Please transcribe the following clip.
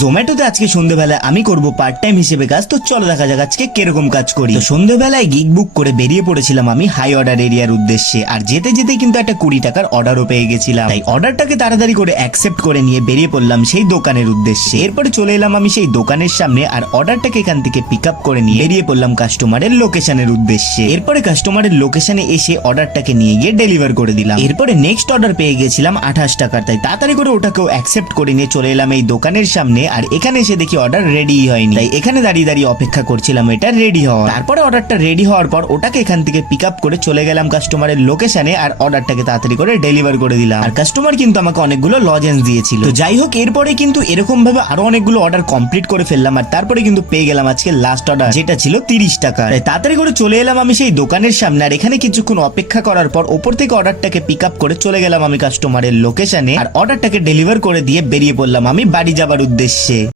জোম্যাটোতে আজকে সন্ধ্যেবেলায় আমি করব পার্ট টাইম হিসেবে কাজ। তো চলো দেখা যাক আজকে কিরকম কাজ করি। তো সন্ধ্যেবেলায় গিগ বুক করে বেরিয়ে পড়েছিলাম আমি হাই অর্ডার এরিয়ার উদ্দেশ্যে। আর যেতে যেতে কিন্তু একটা 20 টাকার অর্ডারও পেয়ে গেছিলাম, তাই অর্ডারটাকে তাড়াতাড়ি করে অ্যাকসেপ্ট করে নিয়ে বেরিয়ে পড়লাম সেই দোকানের উদ্দেশ্যে। এরপরে চলে এলাম আমি সেই দোকানের সামনে, আর অর্ডারটাকে এখান থেকে পিক আপ করে নিয়ে বেরিয়ে পড়লাম কাস্টমারের লোকেশনের উদ্দেশ্যে। এরপরে কাস্টমারের লোকেশনে এসে অর্ডারটাকে নিয়ে গিয়ে ডেলিভার করে দিলাম। এরপরে নেক্সট অর্ডার পেয়ে গেছিলাম 28 টাকার, তাই তাড়াতাড়ি করে ওটাকেও অ্যাকসেপ্ট করে নিয়ে চলে এলাম এই দোকানের সামনে। আর এখানে এসে দেখি অর্ডার রেডি হয়নি, তাই এখানে দাঁড়িয়ে দাঁড়িয়ে অপেক্ষা করছিলাম এটা রেডি হওয়ার। তারপরে অর্ডারটা রেডি হওয়ার পর ওটাকে এখান থেকে পিক আপ করে চলে গেলাম কাস্টমারের লোকেশনে, আর অর্ডারটাকে তাড়াতাড়ি করে ডেলিভার করে দিলাম। আর কাস্টমার কিন্তু আমাকে অনেকগুলো লজেন্স দিয়েছিল। তো যাই হোক, এরপরে কিন্তু এরকম ভাবে আরো অনেকগুলো অর্ডার কমপ্লিট করে ফেললাম। আর তারপরে কিন্তু পেয়ে গেলাম আজকে লাস্ট অর্ডার, যেটা ছিল 30 টাকা। তাই তাড়াতাড়ি করে চলে এলাম আমি সেই দোকানের সামনে। আর এখানে কিছুক্ষণ অপেক্ষা করার পর ওপর থেকে অর্ডারটাকে পিক আপ করে চলে গেলাম আমি কাস্টমারের লোকেশনে, আর অর্ডারটাকে ডেলিভার করে দিয়ে বেরিয়ে পড়লাম আমি বাড়ি যাবার উদ্দেশ্যে।